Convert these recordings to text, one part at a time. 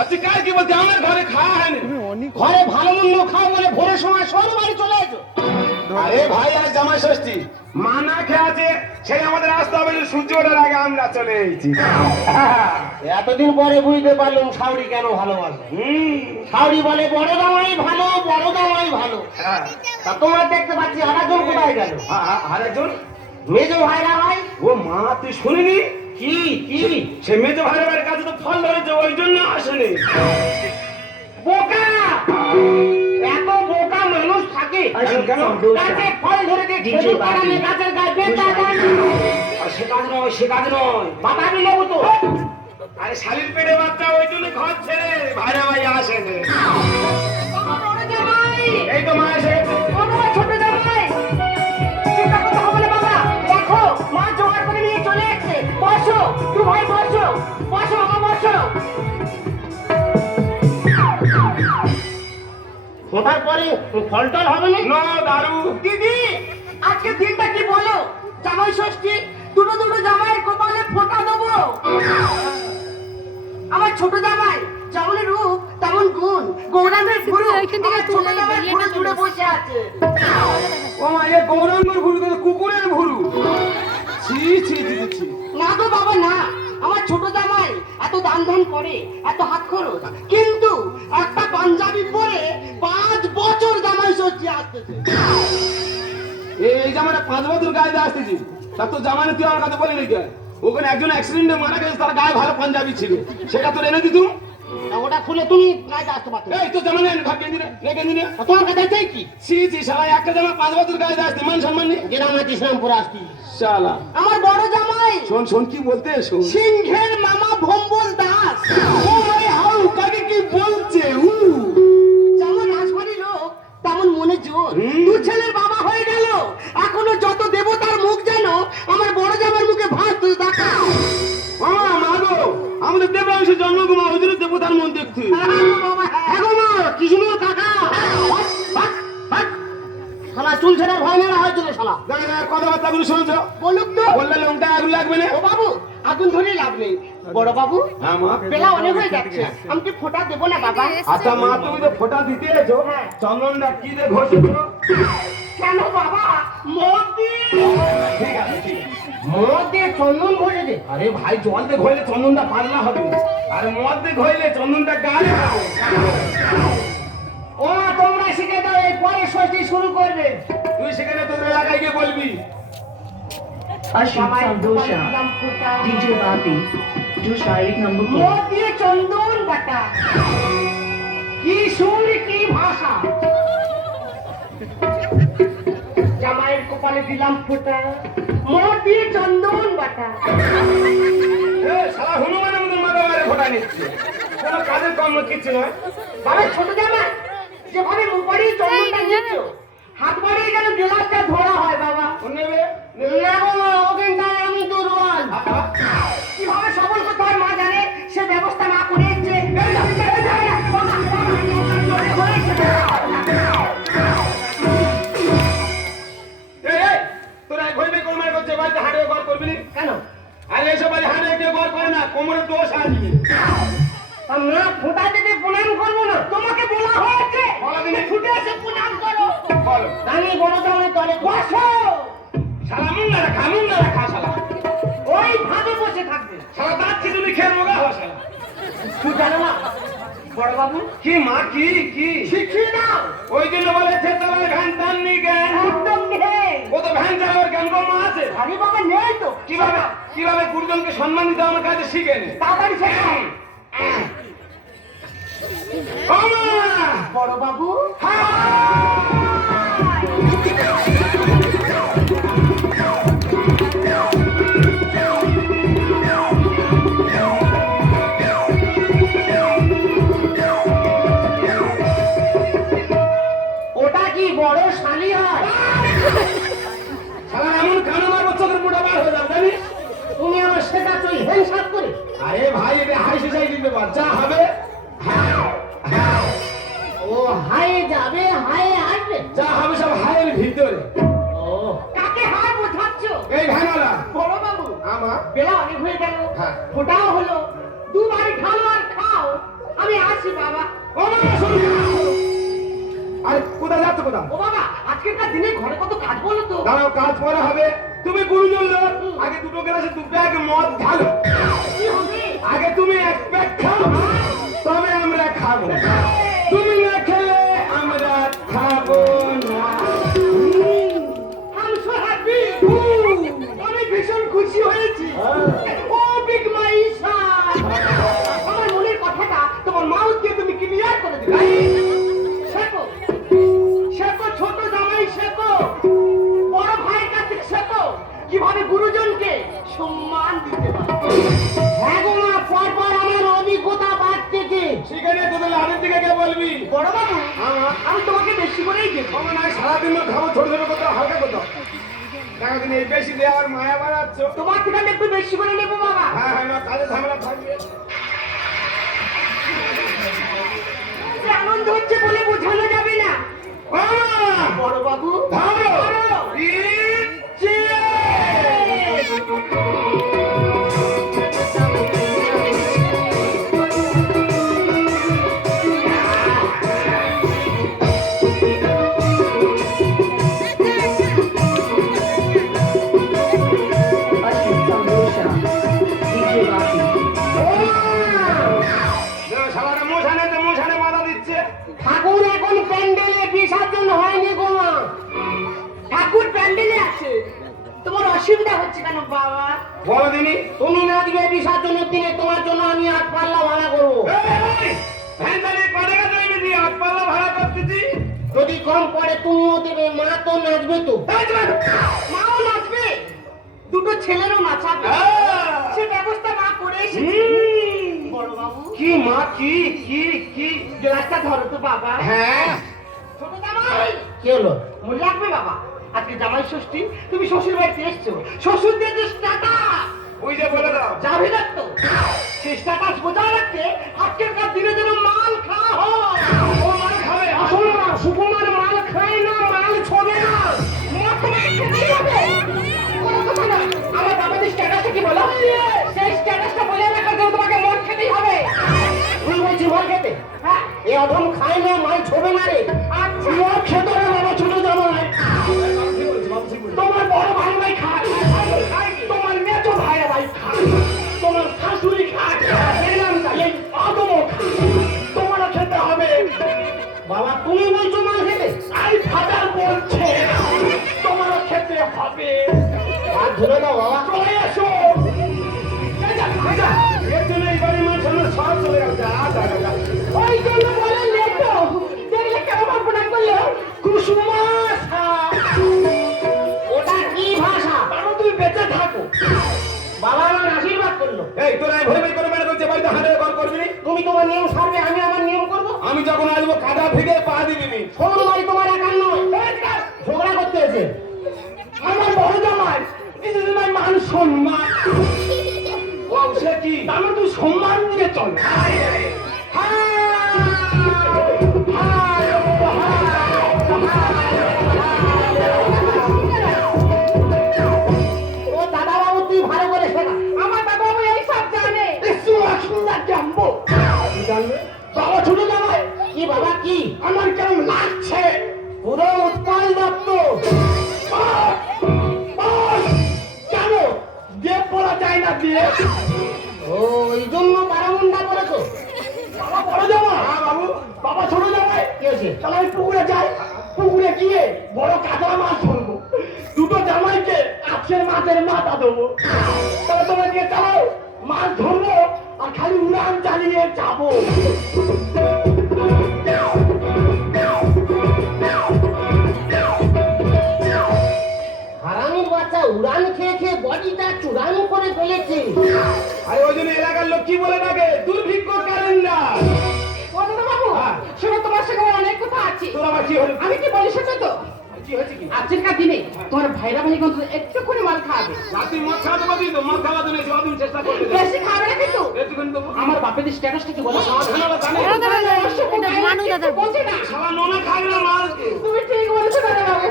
আচ্ছা কাল কি বলতে আমার ঘরে খাওয়া হয়নি? ঘরে ভালো মন্দ খাও বলে ভোরের সময় শহরে বাড়ি চলে এসো। আরে ভাই আজ জামাই ষষ্ঠী মা না খেয়ে আছে, সেই আমাদের আসতে হবে যে সূর্য ওঠার আগে আমরা চলে এসেছি। এতদিন পরে বুঝতে পারলাম শাওরি কেন ভালোবাসে। শাওরি বলে বড় জামাই ভালো, বড় জামাই ভালো। তা তোমার দেখতে পাচ্ছি আরেকজন কোথায় গেল? আরেকজন মেজো ভাইরা ভাই। ও মা তুই শুনিনি? কি কি সে মেজো ভাইয়ের বাড়ির কাছে তো ফল ধরেছে, ওই জন্য আসেনি। বোকা, এত বোকা মানুষ থাকে কেন? গাছে ফল ধরেছে খেজুর পাড়ালে গাছের গায়ে বেতা দেয় না। আর সে কাজ নয়, সে কাজ নয়, বাতাবি নেবো তো। আরে শালির পেটে বাচ্চা, ওই জন্য ঘর ছেড়ে ভাইরা ভাই আসেনি। বড় জামাই, এই তো মা এসে গেছে। বাবা ছোট জামাই, চিন্তা করতে হবে না বাবা। দেখো মা জোগাড় করে নিয়ে চলে এসেছে। বসো তু ভাই, বসো বসো বাবা, বসো। ফোটার পরে ফল টল হবে না? না দারু দিদি আজকে দিনটা কি বলো? জামাই ষষ্ঠী, দুটো দুটো জামাই কপালে ফোঁটা দেবো। আমার ছোট জামাই যেমন রূপ তেমন গুণ, গৌরাঙ্গের গুরু আমার ছোট জামাই ঘুরে জুড়ে বসে আছে। ও মা, এ গৌরাঙ্গর ভুরু তো কুকুরের ভুরু। ছি ছি ছি ছি। না গো বাবা না, আমার ছোট জামাই এত দান ধান করে, এত হাত খরচ, কিন্তু একটা পাঞ্জাবি পরে 5 বছর জামাই ষষ্ঠী আসতেছে। এই জামাটা 5 বছর গায়ে দিয়ে আসতেছি, তা তো জামানে তুই আমার কাছে বলে নাকি? ওখানে একজন অ্যাক্সিডেন্টে মারা গেছে, তার গায়ে ভালো পাঞ্জাবি ছিল, সেটা তো এনে দিতুম। তা ওটা খুলে তুমি গায়ে আসতে পারতো। এই তো জামা নেন, ভাগ কেন দিনে রেখে দিনে। তোমার কাছে চাই কি? ছি ছি, শালা একটা জামা 5 বছর গায়ে দিয়ে আসতে মান সম্মান নেই গ্রাম ইসলাম পরে আসতি। শালা। আমার বড় জামাই শোন শোন কি বলতে, শোন। সিংহের মামা ভম্বল দাস। ও মাই হাউ, কাকে কি বলছে? যেমন রাজবাড়ির লোক তেমন মনে জোর। দু ছেলের বাবা হয়ে গেল, এখনো যত দেবতার মুখ যেন আমার বড় জামাইয়ের মুখে ভাত দেখা। মাগো, আমাদের দেবরাংশের জন্মকুমা, ওই জন্য দেবতার মন দেখছি। কৃষ্ণ কাকা শালা চুল ছেড়ার ভয় মেলা হয়েছিল শালা। কথাবার্তা গুলো শুনছ? বলুক তো। বললে লঙ্কা আগুন লাগবে না। ও বাবু, আগুন ধরে লাভ নেই। বড় বাবু, হ্যাঁ মা। বেলা অনেক হয়ে যাচ্ছে, আমি কি ফোঁটা দেবো না বাবা? আচ্ছা মা, তুমি তো ফোঁটা দিতে এসো, চন্দনটা কি দিয়ে ঘষেছো? কেন বাবা? মদ দিয়ে। ঠিক আছে ঠিক আছে। মদ দিয়ে চন্দন ঘষে দে। আরে ভাই, জল দিয়ে ঘষলে চন্দনটা পাতলা হবে, আর মদ দিয়ে ঘষলে চন্দনটা গাঢ় হবে। ও তোমরা শিখে দাও, এই পরে ষষ্ঠী শুরু করবে। তুই সেখানে তোদের এলাকায় গিয়ে বলবি। Ashim Sandosha, DJ Bhapi, do Shaik number 4. মদ দিয়ে চন্দন বাটা, কি সুর কি ভাষা। জামাইয়ের কপালে দিলাম ফোঁটা, মদ দিয়ে চন্দন বাটা। এ শালা হনুমান আমাদের মাথা মারে ফোঁটা নিচ্ছে, কোনো কাজের কম কিচ্ছু নয়। বাবা ছোট জামাই যেভাবে মুখ বাড়িয়ে চন্দনটা নিচ্ছ, হাত বাড়িয়ে যেন গ্লাসটা ধরা হয় বাবা। ও নেবে না গো, ওখানটায় আমি দুর্বল। কিভাবে সবল করতে হয় মা জানে, সে ব্যবস্থা না করে এসছে। তোরা ঘুরবি কোমর করছে, বাড়িতে হাঁটে ঘর করবি না কেন? আর এইসব বাড়ি হাঁটে কেউ ঘর করে না, কোমরের দোষ আসবে। আমরা ফোঁটা দিতে প্রণাম করবো না, তোমাকে বলা হয়েছে বলা দিনে ছুটে এসে প্রণাম করো। বলো দাঁড়িয়ে বড় জামাই তলে বসো। শালা মুন্ডা রাখা শালা, ওই ভাবে বসে থাকবে। শালা দাঁত খিচুড়ি খেয়ে রোগা হওয়া শালা। তুই জানো না বড় বাবু? কি মা, কি কি শিখিয়ে দাও। ওই জন্য বলেছে তোমার ভ্যান টান নি জ্ঞান। একদম নেই। ও তো ভ্যান চালাবার জ্ঞান কম মা আছে। আরে বাবা নেই তো। কিভাবে কিভাবে গুরুজনকে সম্মান দিতে আমার কাছে শিখে নে। তাড়াতাড়ি শেখাও। ও মা, বড় বাবু ওটা কি বড় শালি হয়? শালা এমন কানো মারবো চোখের মোটা বার হয়ে যাবে জানিস। তুমি আমার সেটা তুই হেনসাপ করে। আরে ভাই, এটা হাই সোসাইটির ব্যাপার, যা হবে ও হায় যাবে হায় আসবে। যা হবে সব হাইয়ের ভিতরে। ও কাকে হায় বোঝাচ্ছ? এই ভ্যানওয়ালা বড় বাবু, আমার বেলা অনেক হয়ে গেল, হ্যাঁ। ফোটাও হলো, দুবারই ঢালো আর খাও। আমি ও বাবা, শুনুন। আরে কোথায় যাচ্ছ কোথায়? ও বাবা, আজকেরকার দিনে ঘরে কত কাজ বলো তো। দাঁড়াও, কাজ পরে হবে। তুমি গুরুজন লোক, আগে দুটো গ্লাসে দু প্যাক মদ ঢালো। কি হবে? আগে তুমি এক প্যাক খাও, তবে আমরা খাবো। তুমি না খেলে আমরা খাবো না। I'm so happy! আমি ভীষণ খুশি হয়েছি। ও বিগ মাই সান, আমার মনের কথাটা তোমার মাউথ দিয়ে তুমি ক্লিয়ার করে দিবে। শেখো, শেখো ছোট জামাই, শেখো বড় ভাইয়ের কাছ থেকে শেখো কিভাবে গুরুজনকে সম্মান দিতে হয়। হ্যাঁ গো মা, পরপর আমার অভিজ্ঞতা বাড়তেছে। সেখানে তোদের আরেক দিকে কে বলবি? বড় বাবু, আমি তোমাকে বেশি করেই দেবো। আমার নয় সারাদিন খাবো, ছোট ছোট কথা, হালকা কথা। দেখা দিন এই বেশি দেওয়ার মায়া বাড়াচ্ছ। তোমার থেকে আমি একটু বেশি করে নেবো বাবা। হ্যাঁ হ্যাঁ, না কাজে ঝামেলা থাকবে। যে আনন্দ হচ্ছে বলে বোঝানো যাবে না। বড় বাবু, ধরো। ধরো। Ashwin Sandosha, DJ Bati. সালাটা মোছানে তো মোছানে বাধা দিচ্ছে। ঠাকুর এখন প্যান্ডেলে বিসর্জন হয়নি গো মা। ঠাকুর প্যান্ডেলে আছে, তোমার অসুবিধা হচ্ছে কেন বাবা? বলো দিনি। তুমি নাচবে বিসর্জনের দিনে, তোমার জন্য আমি 8 পাল্লা ভাড়া করবো। ভ্যান চালিয়ে কটা কাজ হয়ে গেছি, 8 পাল্লা ভাড়া করতেছি। যদি কম পড়ে তুমিও দেবে, মা তো নাচবে তো। তাই তো? মাও নাচবে, দুটো ছেলেরও নাচাবে। সে ব্যবস্থা মা করে এসেছে। বড় বাবু, কি মা, কি কি কি? গ্লাসটা ধরো তো বাবা। হ্যাঁ, ছোট জামাই, কি হলো? মনে রাখবে বাবা, আজকে জামাই ষষ্ঠী, তুমি শ্বশুর বাড়িতে এসছো। শ্বশুর দিয়ে যে স্ট্যাটাস, ওই যে বলে দাও। যাবে না তো? সেই স্ট্যাটাস বজায় রাখতে আজকের দিনে যেন মাল খাওয়া হয়। ও মাল খাবে। আসলে না, সুকুমার মাল খায় না, মাল ছোবে না। মদ তোমাকে খেতেই হবে। কোনো কথা না, আমার বাবাদের স্ট্যাটাসে কি বলো? সেই স্ট্যাটাসটা বজায় রাখার জন্য তোমাকে মদ খেতেই হবে। তুই বলছি মদ খেতে? হ্যাঁ, এ অধম খায় না, মাল ছোবে না রে। আচ্ছা, মদ খেতে হবে বাবা, ছোট জামাই। তোমার বড় ভাই ভাই খায়, তোমার মেজো ভাই ভাই খায়, তোমার শাশুড়ি খায়, এই অধম খায়, তোমারও খেতে হবে। বাবা তুমি বলছো মাল খেতে? আই ফাদার বলছে তোমারও খেতে হবে। আর ধরে দাও বাবা, চলে এসো। এর জন্য এই বাড়ির মানুষ আমার সব চলে গেছে। ওই জন্য বলে লেটো, দেখলে কেমন অল্পনা করলো? কুসুমাশা। ওটা কি ভাষা? কারণ তুমি বেঁচে থাকো। বাবা আমার আশীর্বাদ করলো। এই তোরা ভয় ভয় করে মেরে করছে, বাড়িতে হাঁটে ঘর করবি নি? তুমি তোমার নিয়ম সারবে, আমি আমার নিয়ম করবো। আমি যখন আসবো কাদা থেকে পা দিবি নি। শোনো বাড়ি তোমার একার নয়, ঝগড়া করতে এসে আমার বড় জামাই, this is my মান সম্মান। ও সে কি? আমার তুই সম্মান দিয়ে চল। ও দাদা বাবু, তুই ভালো করে শোনা। আমার দাদা বাবু এই সব জানে। সুন্দর জানবো। জানবে? বাবা ছোট জামাই। কি বাবা কি? আমার কেমন লাগছে? পুরো উৎপল দত্ত। কেন দেব বলা যায় না দিয়ে? ও ওই জন্য বারামুন্ডা করেছো? বাবা বড় জামাই। হ্যাঁ বাবু। বাবা ছোট জামাই। কি হয়েছে? চলো আমি পুকুরে যাই, পুকুরে গিয়ে বড় কাতলা মাছ ধরবো, দুটো জামাইকে কাছের মাছের মাথা দেবো। তবে তোমরা গিয়ে চালাও, মাছ ধরবো আর খালি উড়ান চালিয়ে যাবো। হারামির বাচ্চা উড়ান খেয়ে খেয়ে বডিটা চূড়ান করে ফেলেছে। আর ওই জন্য এলাকার লোক কি বলে থাকে? দুর্ভিক্ষ ক্যালেন্ডার। বাবু, শোনো, তোমার সঙ্গে আমার অনেক কথা আছে। তোর আবার কি হলো? আমি কি বলি সেটা তো? কি হয়েছে কি? আজকের দিনে তোমার ভাইরা ভাই কিন্তু একটু করে মাল খাবে। রাতে মদ খাওয়াতে পারবি তো? মদ খাওয়াতে নেই, সবদিন চেষ্টা করবে। বেশি খাবে না কিন্তু। একটুখানি দেবো। আমার বাপের স্ট্যাটাসটা কি বলো? সাধারণ জানে। শালা নোনা খায় না মাল। তুমি ঠিক বলেছো দাদা বাবু।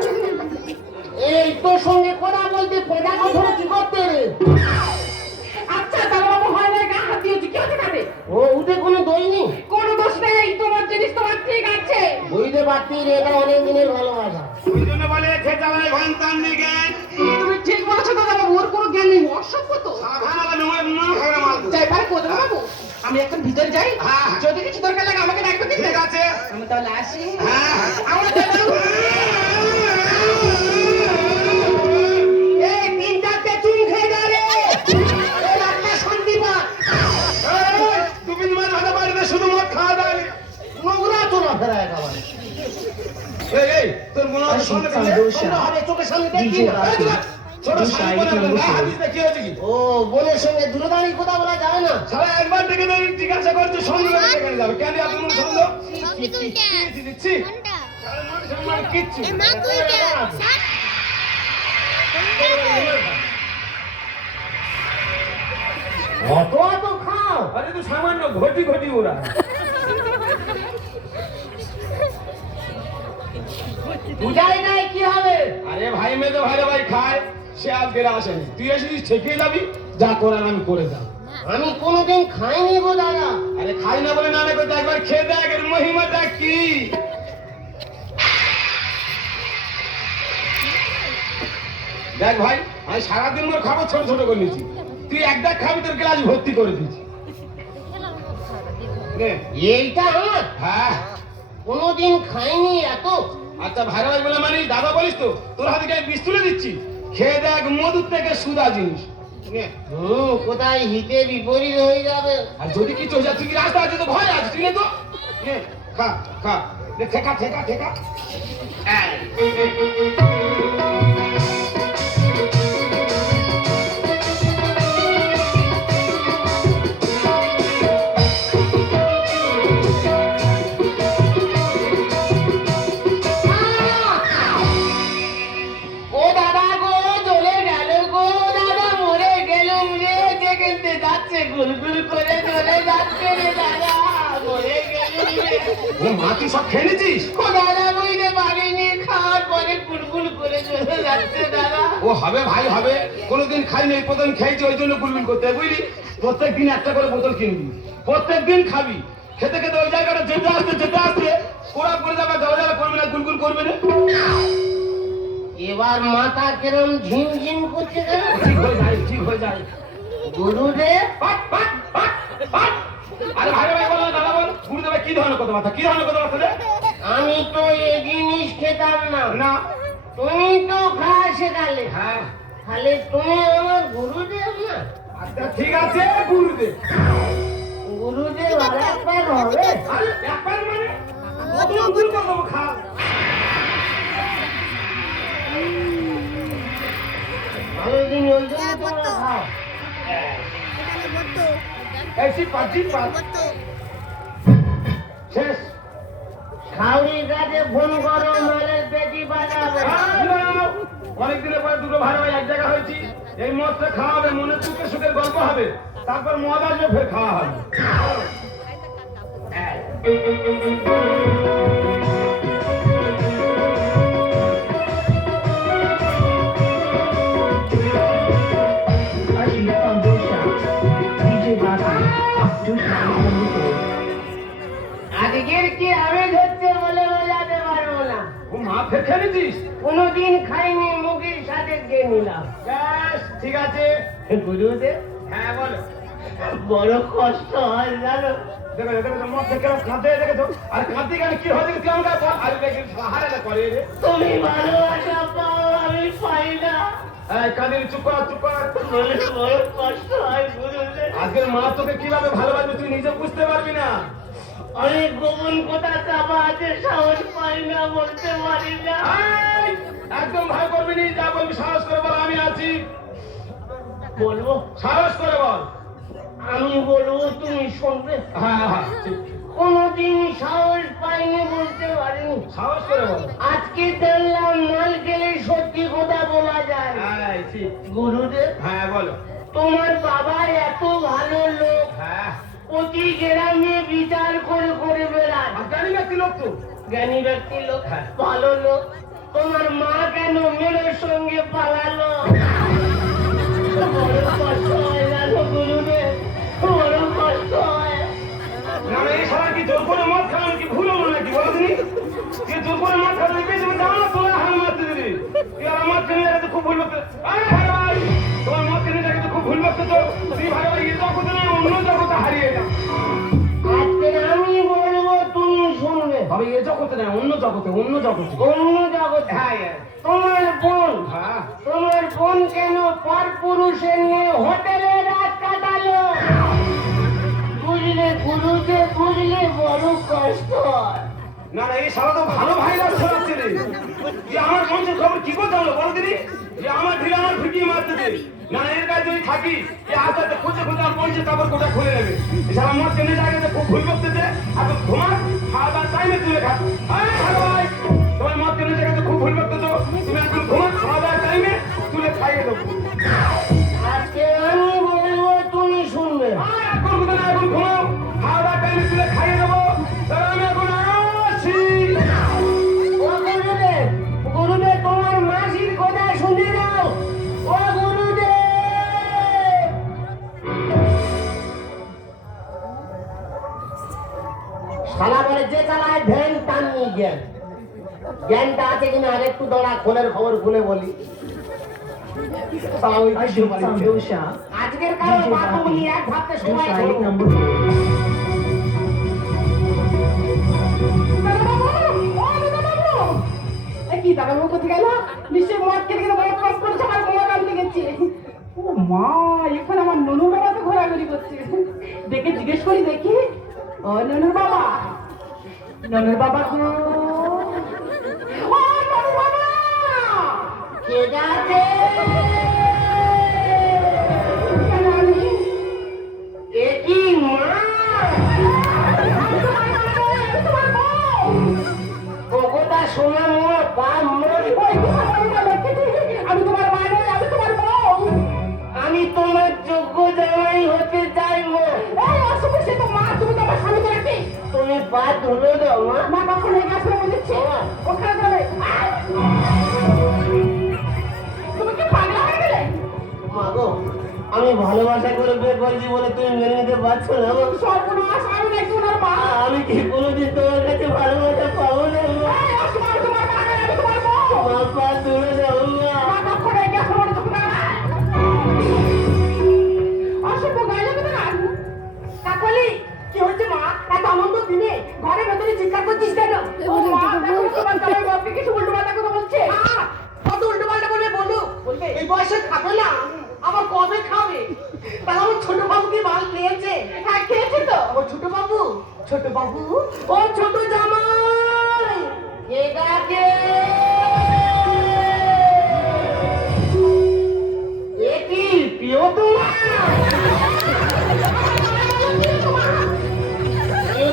এই তোর সঙ্গে কথা বলতে পেটাকে ধরে কি করতে রে? আচ্ছা দাদা বাবু, হয় না গা হাত দিয়েছি, কি হতে পারে? ও উঠে কোনো দোষ নেই। কোনো দোষ নেই, তোমার জন্য রাত্রির এটা অনেক দিনের ভালোবাসা। ওই জন্য বলে যে চালায় ঘন্টার দিকে তুমি ঠিক বলেছো দাদা বাবু, ওর কোনো জ্ঞান নেই, অসভ্য তো। সাবধান হবে নোংরা খাবে মাল যাই পারে কোদা বাবু, আমি এখন ভিতরে যাই, হ্যাঁ। যদি কিছু দরকার লাগে আমাকে ডাকবে কিন্তু। ঠিক আছে আমি তাহলে আসি। হ্যাঁ আমরা যাই বাবু। এই 3-4টে চুন খেয়ে যা রে, এই রাতটা শান্তি পা। তুমি মাছ ভাজা বাড়িতে শুধু মদ খাওয়া দাওয়া নোংরা চোরা ফেরা একেবারে। এই তোর মনে হয় সামনে দিলে তোমরা হবে চোখের সামনে দেখি DJ না। Rafi, ছোট DJ সাহেব Rafi বলে Number হাদিস কি হয়েছে কি ও বোনের সঙ্গে দূরদানি কথা বলা যায় না। সারা একবার থেকে তো জিজ্ঞাসা করছে সন্দেহ কেন যাবে কেন আপনি মনে সন্দেহ সবই তুলটা দিচ্ছি ঘন্টা সারা মান সম্মান কিচ্ছু এ মা তুলটা অত অত খাও। আরে তো সামান্য ঘটি ঘটি ওরা বুঝাই নাই কি হবে। আরে ভাই মেয়ে তো ভাইরা ভাই খায় সে আজকে আসেনি তুই এসেছিস ঠেকে যাবি যা করার আমি করে যাব আমি কোনোদিন খাইনি গো দাদা। আরে খাই না বলে না করতে একবার খেয়ে দেখ এর মহিমাটা কি দেখ ভাই আমি সারাদিন মোর খাবার ছোট ছোট করে নিয়েছি তুই এক দেখ খাবি তোর গ্লাস ভর্তি করে দিয়েছি নে। এইটা আমার হ্যাঁ কোনোদিন খাইনি এত। আচ্ছা ভাইরা ভাই বলে মানে দাদা বলিস তো তোর হাতে গায়ে বিষ তুলে দিচ্ছি খেয়ে দেখ মধুর থেকে সুদা জিনিস নে। কোথায় হিতে বিপরীত হয়ে যাবে। আর যদি কিছু হয়ে যায় তুই কি রাস্তা আছে তো ভয় আছে তুই নে তো নে, খা খা নে, ঠেকা ঠেকা ঠেকা ও দাদা গো চলে গেল গো দাদা, মরে গেলুম রে, যেখানে যাচ্ছে গুলগুল করে চলে যাচ্ছে রে দাদা, মরে গেলুম রে। ও মা তুই সব খেয়ে নিছিস ও দাদা বুঝতে পারিনি, খাওয়ার পরে গুলগুল করে চলে যাচ্ছে দাদা। ও হবে ভাই হবে কোনোদিন খাইনি এই প্রথম খেয়েছি ওই জন্য গুলগুল করতে হয়, বুঝলি প্রত্যেক দিন একটা করে বোতল কিনবি প্রত্যেক দিন খাবি খেতে খেতে ওই জায়গাটা যেতে আসতে কোড়া পড়ে যাবে জ্বালা করবে না গুলগুল করবে না এবার মাথা কেরম ঝিমঝিম করছে কেন? ঠিক হয়ে যায় ঠিক হয়ে যায় গুরুদেব পাট, পাট, পাট, পাট। আরে ভাই ভাই বল না, দাদা বল গুরুদেব কি ধরনের কথাবার্তা কি ধরনের কথাবার্তা রে? আমি তো এ জিনিস খেতাম না, না তুমি তো খাওয়া শেখালে, হ্যাঁ তাহলে তুমি আমার গুরুদেব না? আচ্ছা ঠিক আছে গুরুদেব গুরুদেব আর একবার হবে। আরে একবার মানে কত দূর করবো খা ভালোদিন ওই জন্য তোমরা খাও। এই পাঁচি পাঁচ শেষ খাউরির কাছে ফোন করো, মালের পেটি বাজাবে। অনেকদিনের পরে দুটো ভাই ভাই এক জায়গা হয়েছি এই মদটা খাওয়া হবে মনে সুখে সুখের গল্প হবে তারপর মদ আসবে ফের খাওয়া হবে Archie Foundation, DJ Rafi, Dush Number 4. আজকের কি আমেজ হচ্ছে বলে বোঝাতে পারবো না। ও মা ফের খেয়ে নিছিস কোনোদিন খাইনি, মুখের সাথে খেয়ে নিলাম। ব্যাস ঠিক আছে গুরুদেব হ্যাঁ বলো বড় কষ্ট হয় জানো। দেখো দেখো মদ থেকে কাঁদতে দেখেছো আর কাঁদতে গেলে কি হয়েছে তুই আমাকে বল আর দেখি হারালে করে রে তুমি ভালোবাসা পাও, আমি পাই না এই কাঁদিনি চুপ কর বলে বড় কষ্ট হয় গুরুদেব। আজকের মা তোকে কিভাবে ভালোবাসবে তুই নিজে বুঝতে পারবি না অনেক গোপন কথা চাপা আছে, সাহস পাই না, বলতে পারি না। এই, একদম ভয় করবি নি যা বলবি সাহস করে বল আমি আছি বলবো, সাহস করে বল আমি বলবো, তুমি শুনবে। হ্যাঁ হ্যাঁ ঠিক কোনোদিন সাহস পাইনি, বলতে পারিনি। সাহস করে বল আজকে দেখলাম মাল গেলে সত্যি কথা বলা যায়। হ্যাঁ ঠিক গুরুদেব হ্যাঁ বলো তোমার বাবা এত ভালো লোক, হ্যাঁ প্রতি গ্রামে বিচার করে করে বেড়ায়। আর জানি না কি লোক তো জ্ঞানী ব্যক্তি লোক, হ্যাঁ। ভালো লোক। তোমার মা কেন মেয়ের সঙ্গে পালালো? বড় কষ্ট হয় জানো গুরুদেব, বড় কষ্ট হয়। না না এই শালা কি জোর করে মদ খাওয়ানো কি ভুল হলো নাকি বলো তুমি? তুই জোর করে মদ খাওয়ানো বেশি জানো না তোরা হাল মারতে দিবি তুই আর মদ কিনে যাকে খুব ভুল করতে আরে ভাই ভাই তোমার মদ কিনে যাকে খুব ভুল করতে তো তুই ভাই ভাই এই জগতে না অন্য জগতে হারিয়ে যা আজকে আমি বলবো তুমি শুনবে ভাবি এই জগতে না অন্য জগতে অন্য জগৎ হ্যাঁ হ্যাঁ তোমার বোন হ্যাঁ তোমার বোন কেন পর পুরুষের নিয়ে হোটেলে রাত কাটালো বুঝলে গুরুকে বুঝলে বড় কষ্ট হয়। না না এই শালা তো ভালো ভাইরাস ছড়াচ্ছে রে যে আমার বংশের খবর কি করে জানলো বলো দিদি যে আমার ঢিলে আমার ফিটিয়ে মারতে দে না না এর কাছে যদি থাকি এ আস্তে আস্তে খুঁজে খুঁজে আমার বংশের কাপড় কোটা খুলে নেবে এ শালা মদ কিনে জায়গাতে খুব ভুল করতেছে এখন ঘুমার খাওয়া দাওয়ার টাইমে তুলে খা আরে ভালো ভাই তোমার মদ কিনে জায়গাতে খুব ভুল করতেছো তুমি এখন ঘুমার খাওয়া দাওয়ার টাইমে তুলে খাইয়ে দেবো আজকে আমি বলবো তুমি শুনবে এখন কোথায় না এখন ঘুমাও খাওয়া দাওয়ার টাইমে তুলে খাইয়ে দেবো তাহলে আমি এখন আসি ও গুরুদেব গুরুদেব তোমার মাসির কথা শুনে নাও ও গুরুদেব শালা বলে যে চালায় ধ্যান তার নিয়ে জ্ঞান জ্ঞানটা আছে কিনা আর একটু দাঁড়া খোলের খবর খুলে বলি শালা ওই কিছু Ashok বলে। Sandosha, আজকের কারো বাপ বলি এক ভাবতে সময় Side করো। number 4. কি দাদা মুখ থেকে গেল নিশ্চয় মদ খেতে খেতে মদ পাস করেছে আর মদ আনতে গেছে ও মা এখন আমার ননু বাবা তো ঘোরাঘুরি করছে দেখে জিজ্ঞেস করি দেখি ও ননুর বাবা ননুর বাবা গো ও ননুর বাবা কে ডাকে এ কি মা ওগোটা শোনা মোর বাপ মোর আমি তোমার মা নই আমি তোমার বউ আমি তোমার যোগ্য জামাই হতে চাই মো এই অসুখ সে তো মা তুমি তো আমার স্বামীকে রাখি তুমি পা ধুলো দাও মা মা কখন এই গাছটা বলেছে ওখানে যাবে তুমি কি পাগলা হয়ে গেলে মা গো আমি ভালোবাসা করে বিয়ে করেছি বলে তুমি মেনে নিতে পারছো না গো সর্বনাশ আমি নাকি ওনার মা আমি কি কোনোদিন তোমার কাছে ভালোবাসা পাবো না মা পা তুলে দাও মা কখন এই গাছটা বলেছে অসভ্য গাইলে তো না কাকলি কি হচ্ছে মা এত আনন্দ দিনে ঘরের ভেতরে চিৎকার করছিস কেন ও মা দেখো তোমার জামাই বাপকে কিছু উল্টোপাল্টা কথা বলছে কত উল্টোপাল্টা বলবে বলবে এই বয়সে খাবে না আমার কবে খাবে তাহলে আমার ছোট বাবু কি মাল খেয়েছে হ্যাঁ খেয়েছে তো ও ছোট বাবু ও ছোট জামাই কে ডাকে এ কি প্রিয় তোমার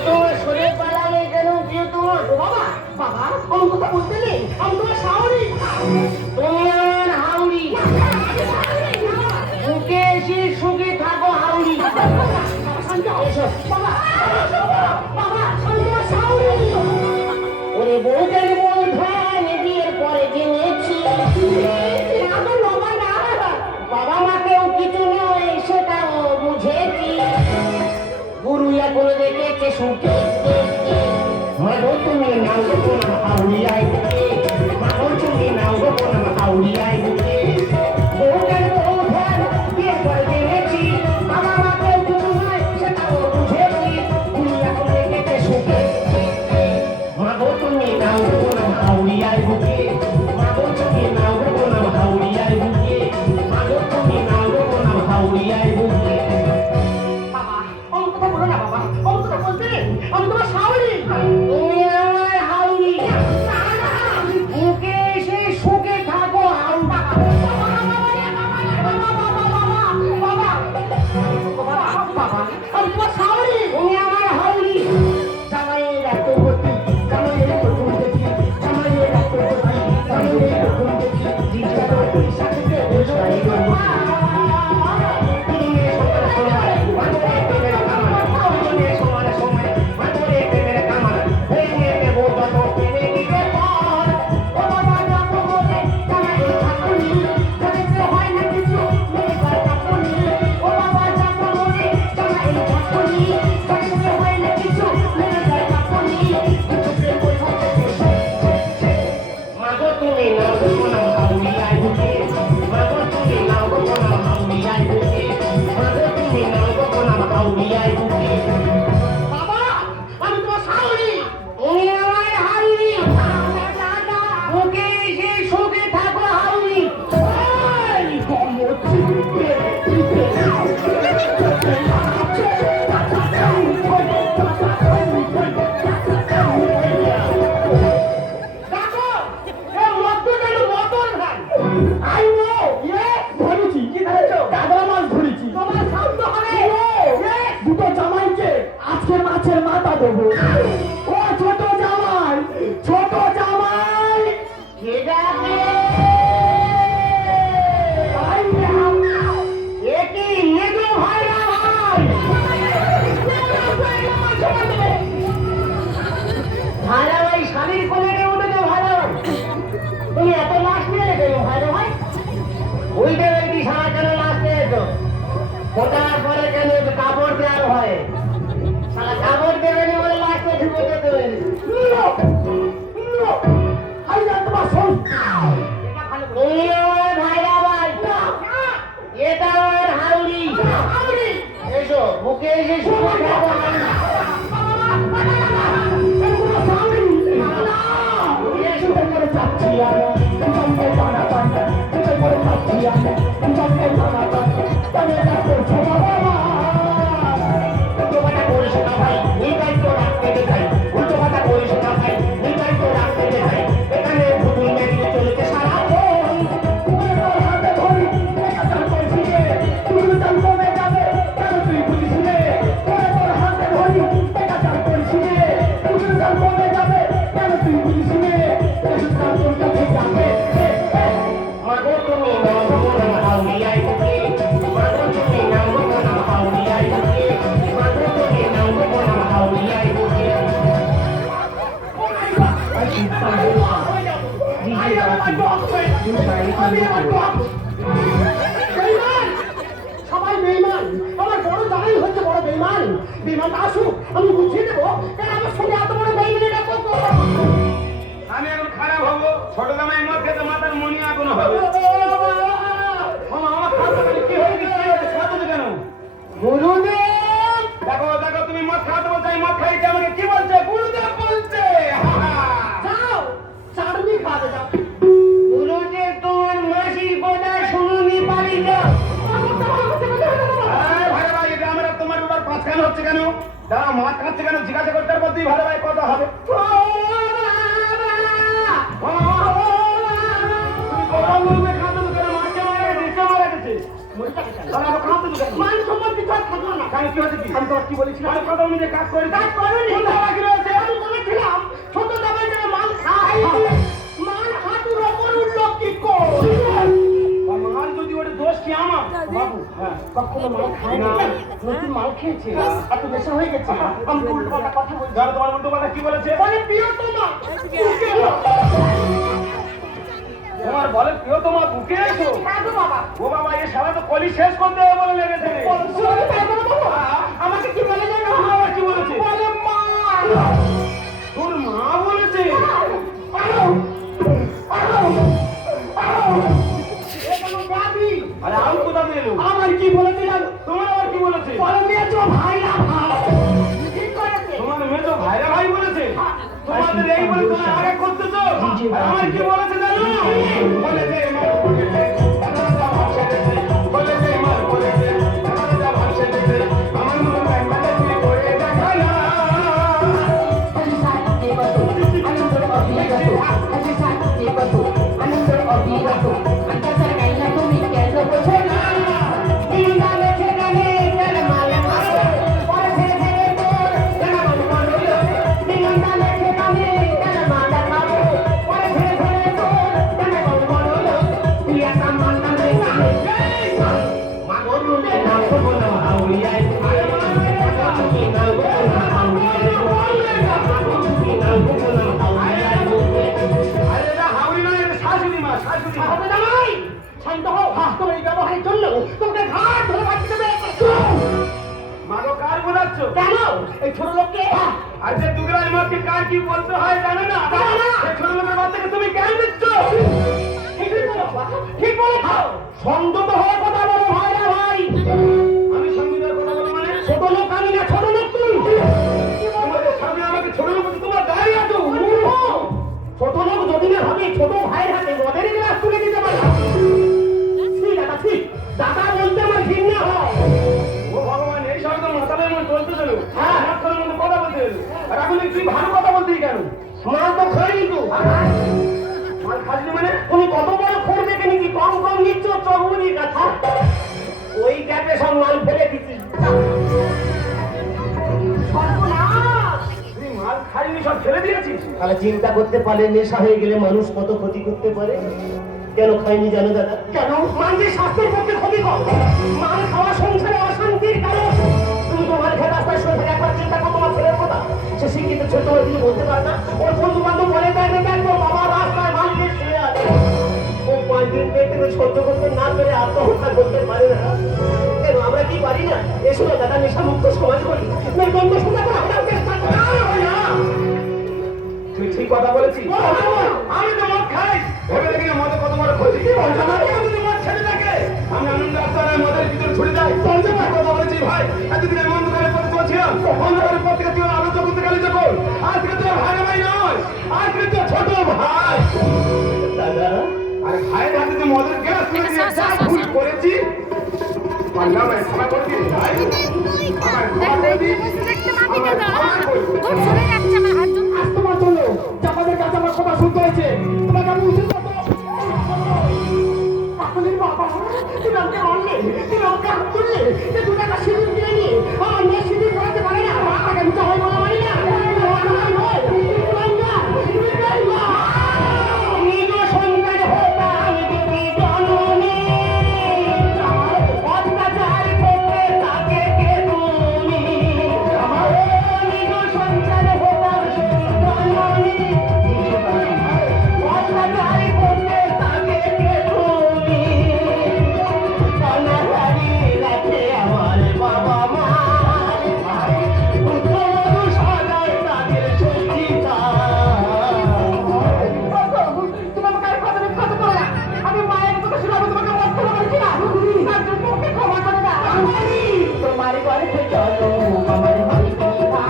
তোমার শরীর পালালে কেন প্রিয় তোমার বাবা বাবা আমি কথা বলতে নেই আমি তোমার শাওরি তোমার হাউরি বুকে এসে সুখে থাকো হাউরি বাবা বাবা আমি তোমার শাওরি ওরে বউটার মন ধান বিয়ের পরে জেনেছি বাবা মাকেও কিছু নয় সেটাও বুঝেছি গুরু এখন দেখেছে সুখে মাগো তুমি নাও গো না হাউরিয়ায় বুকে মাগো তুমি নাও গো না হাউরিয়ায় বুকে বউটার মন ধান বিয়ের পরে জেনেছি বাবা মাকেও কিছু নয় সেটাও বুঝেছি গুরু এখন দেখেছে সুখে মাগো তুমি নাও গো না হাউরিয়ায় বুকে মাগো তুমি নাও গো না হাউরিয়ায় বুকে মাগো তুমি নাও গো না হাউরিয়ায় বুকে বাবা অমন কথা বলো না বাবা অমন কথা বলতে আমি তোমার শাওরি তুমি আমার হাউরি বুকে এসে সুখে থাকো হাউরি বাবা আমি তোমার শাওরি তুমি আমার হাউরি জামাইয়ের এত গতি জামাইয়ের এত গতি জামাইয়ের এত গতি জামাইয়ের এত গতি জিজ্ঞাসা করি সাথে বসাই গো দেবো। ও ছোট জামাই, ছোট জামাই, কে ডাকে? এ কি মেজো ভাই না ভাই? ভাইরা ভাই স্বামীর কোলে নিয়ে উঠেছে ভাইরা ভাই। তুমি এত লাশ নিয়ে রেখেছো ভাইরা ভাই? বুঝতে পেরেছি সারা কেন লাশ নিয়েছো? ফোটার পরে কেন কাপড় দেওয়ার হয়? সারা কাপড় দেবেনি বলে লাশ নিয়ে ঢুকে দেবেন। ভাইরা ভাই, এটা আমার হাউড়ি। এসো বুকে এসে শুনে খাবো। সবাই বেইমান। আমার বড় জামাই হচ্ছে বড় বেইমান। বেইমান আসুক, আমি বুঝিয়ে দেবো কেন আমার সঙ্গে এত বড় বেইমানিটা করতো। আমি এখন খারাপ হবো, ছোট জামাই মদ খেতে মাথার মনি আগুন হবে। আমার খাওয়াতে গেলে কি হয়ে গেছে? খাওয়াতে কেন? গুরুদেব, দেখো দেখো, তুমি মদ খাওয়াতে বলছো, আমি মদ খাইছি, আমাকে কি বলছে? গুরুদেব বলছে। যাও চাটনি খাওয়াতে যাও। গুরুদেব, তোমার মাসির কথা শুনুনি পারি না। ভাই ভাই, এটা আমরা তোমার ওটার পাঁচখান হচ্ছে কেন? দাঁড়া, মাছ খাচ্ছে কেন? জিজ্ঞাসা করতে পারবি ভাই ভাই কথা হবে। তুমি গরম গরমে খাওয়াতে তো কেন? মাছকে মারা গেছে, ইসে মারা গেছে। তাহলে আবার খাওয়াতে তো কেন? মান সম্মান কিছু আর থাকলো না। কেন, কি হয়েছে কি? আমি তোমার কি বলেছিলাম? আমি কথা অনুযায়ী কাজ করি। কাজ করোনি। কোথায় বাকি রয়েছে? আমি বলেছিলাম ছোট জামাই যেন মান খায়। মান হাঁটুর ওপর উঠলো কি করে? মাল যদি ওটা দোষ কি আমার? বাবু, কখনো মাল খায় না, নতুন মাল খেয়েছে, এত নেশা হয়ে গেছে। আমি উল্টো পাল্টা কথা বলছি। যারা তোমার উল্টো কথা কি বলেছে? বলে প্রিয়তমা, তোমার বলে কেউ তোমার বুকে এসো। হ্যাঁ গো বাবা। ও বাবা, এ সারা তো কলি শেষ করতে হবে বলে লেগেছে রে। শোনো তাই বলো বাবা। আমাকে কি বলে জানো? আমার কি বলেছে? বলে মা। তোর মা বলেছে? আরে আমি কোথা দিয়ে এলো? আমার কি বলেছে জানো? তোমার আবার কি বলেছে? বলে মেয়েছো ভাইরা ভাই। ঠিক করেছে। তোমার মেয়ে তো ভাইরা ভাই বলেছে। তোমাদের এই বলে তোমরা আগে করতেছো। আর আমার কি বলেছে জানো? বলেছে মার বলেছে, দাদা ভাষা দিয়েছে, বলেছে মার বলেছে, দাদা ভাষা দিয়েছে, আমার মনে হয় মানে তুই করে দেখা না। এই ছোট লোককে আর যে দুগরাই মাকে কার কি বলতে হয় জানে না? সেই ছোট লোকের বাচ্চাকে তুমি কেন দিচ্ছ? ঠিক বলে খাও। সংযত হওয়ার কথা বলো ভাইরা ভাই। আমি সংবিধানের কথা বলবো মানে? ছোট লোক আমি না, ছোট লোক তুমি। তোমাদের সামনে আমাকে ছোট লোক বলছে, তোমার গায়ে আছো। ছোট লোক যদি না হবে, ছোট ভাইয়ের হাতে মদের গ্লাস তুলে দিতে পারে। ঠিক দাদা, ঠিক দাদা বলতে আমার ঘৃণা হয়। ও ভগবান, এই সব তো মাথার মধ্যে চলতে দিল। হ্যাঁ। মাথার মধ্যে কথা বলতে এলো। আর এখন তুই ভালো কথা বলতেই কেন? মাল তো খাইনি তো। মাল খাসনি মানে? তুমি কত বড় খোর দেখে নিচ্ছি, কম কম নিচ্ছ চৌগুনির কাছে। ওই গ্যাপে সব মাল ফেলে দিচ্ছি। সর্বনাশ! ফেলে দিয়েছিস? তাহলে চিন্তা করতে পারলে নেশা হয়ে গেলে মানুষ কত ক্ষতি করতে পারে। কেন খাইনি জানো দাদা? কেন? মানজির স্বাস্থ্যের পক্ষে ক্ষতিকর। মাল খাওয়া সংসারে অশান্তির কারণ। তুমি তোমার ঘরে রাস্তায় শুয়ে থেকে একবার চিন্তা করো তোমার ছেলের কথা। সে শিক্ষিত ছোট হয়ে তুমি বলতে পারে না? ওর বন্ধু বান্ধব বলে দেয় না কেন বাবা রাস্তায় মাল খেয়ে শুয়ে আছে। ও 5 দিন পেট থেকে সহ্য করতে না পেরে আত্মহত্যা করতে পারে না। কেন আমরা কি পারি না? এসো না দাদা, নেশা মুক্ত সমাজ করি। নির্বন্ধ সোজা করে আমরা চেষ্টা করি। না, তুই ঠিক কথা বলেছিস। আমি তো মদ খাই, ভেবে দেখি না মদে কত বড় ক্ষতি। আমি যদি মদ ছেড়ে থাকে, আমি আনন্দ আস্তানা মদের ভিতরে ছুটে যাই। ঠিক কথা বলেছিস ভাই। এতদিন আমি অন্ধকারের পথে চলছিলাম, অন্ধকারের পথ থেকে তুই আনন্দ করতে গেলি যখন, আজকে তোর ভাই ভাই নয়, আজকে তোর ছোট ভাই। দাদা আরে ভাইয়ের হাতে তুই মদের গ্লাস তুলে দিয়ে যা ভুল করেছি, পাল্লা ভাই ক্ষমা করে দিস ভাই। আমার ক্ষমা করে দিস। আজ তোমার জন্য চাপাদের কাছে আমার কথা শুনতে হয়েছে। তোমাকে আমি উচিত মতো কাকুলির বাবা, তুমি আমাকে মারলে, তুমি আমাকে হাত তুললে, যে 2 টাকা সিঁদুর কিনে নিয়ে আমার মেয়ে সিঁদুর পড়াতে পারে না, তাকে আমি চাই বলা মানি না। নিজ সন্তান হতাম যদি জননী, অত্যাচার করতে তাকে কে তুমি? আমার নিজ সন্তান হতাম যদি জননী, অত্যাচার করতে তাকে কে তুমি? কানাহারি রাখে আমার বাবা মা, সদাই তাদের সচিতা। আমি মায়ের কথা শুনে আমি তোমাকে অর্থ বলছি না, তার জন্য ওকে ক্ষমা করে দাও। তোমার গল্পে চলো আমার ভাই কথা,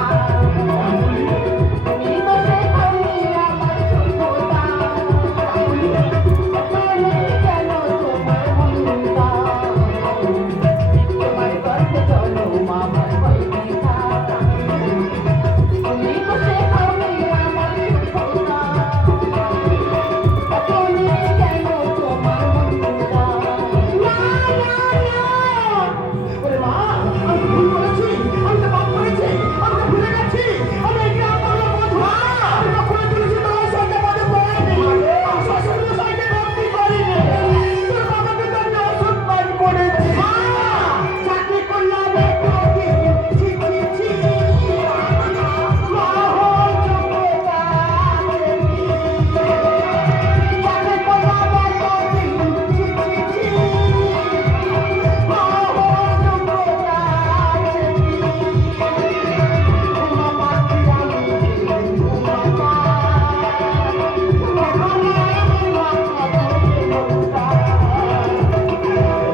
তুমি তো শেখাওনি আমার যোগ্যতা, চলে কেন তোমার মনটা? তোমার গল্পে চলো আমার ভাই কথা, তুমি তো শেখাওনি আমার যোগ্যতা, চলে কেন তোমার মনটা? না না না, ওরে মা, আমি ভুল করেছি, আমি তো পাপ করেছি, আমি তো ভুলে গেছি, আমি এই গ্রাম বাংলা বধূ, আমি কখনো তুলসী তলায় সন্ধ্যা পদে পড়াইনি, আমি শ্বশুর মশাইকে ভক্তি করিনি, তোর বাবাকে তো আমি ওষুধ পান করেছি। মা, চাকরি করলাম একটু কি, ছি ছি ছি, মা হো যোগ্যতা দেবী, চাকরি করলাম একটু কি, ছি ছি ছি, মা হো যোগ্যতা দেবী, ঘুমামা খিলামি ঘুমামা,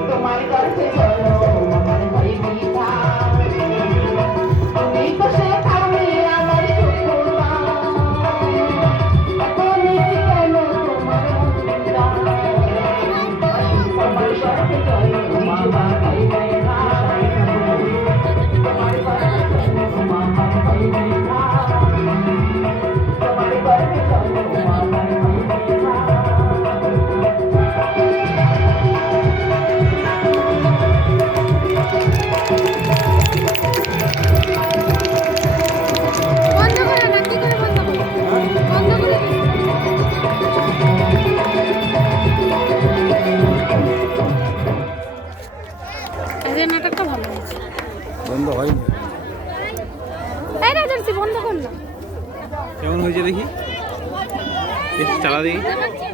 তোমার গল্পে চলো আমার ভাই বিধা, তুমি তো শেখাওনি আমার যোগ্যতা, তুমি কেন তোমার মনটা? তোমার গল্পে চলো আমার ভাই বিধা, তোমার গল্পে চলো আমার ভাই বিধা, তোমার গল্পে চলো আমার ভাই বিধা। বন্ধ করে না, কি করে বন্ধ করবো? বন্ধ করে দিই। এই নাটকটা ভালো হয়েছে। বন্ধ হয়নি। এই রাজর্ষি বন্ধ কর না। কেমন হয়েছে দেখি, চালা দেখি।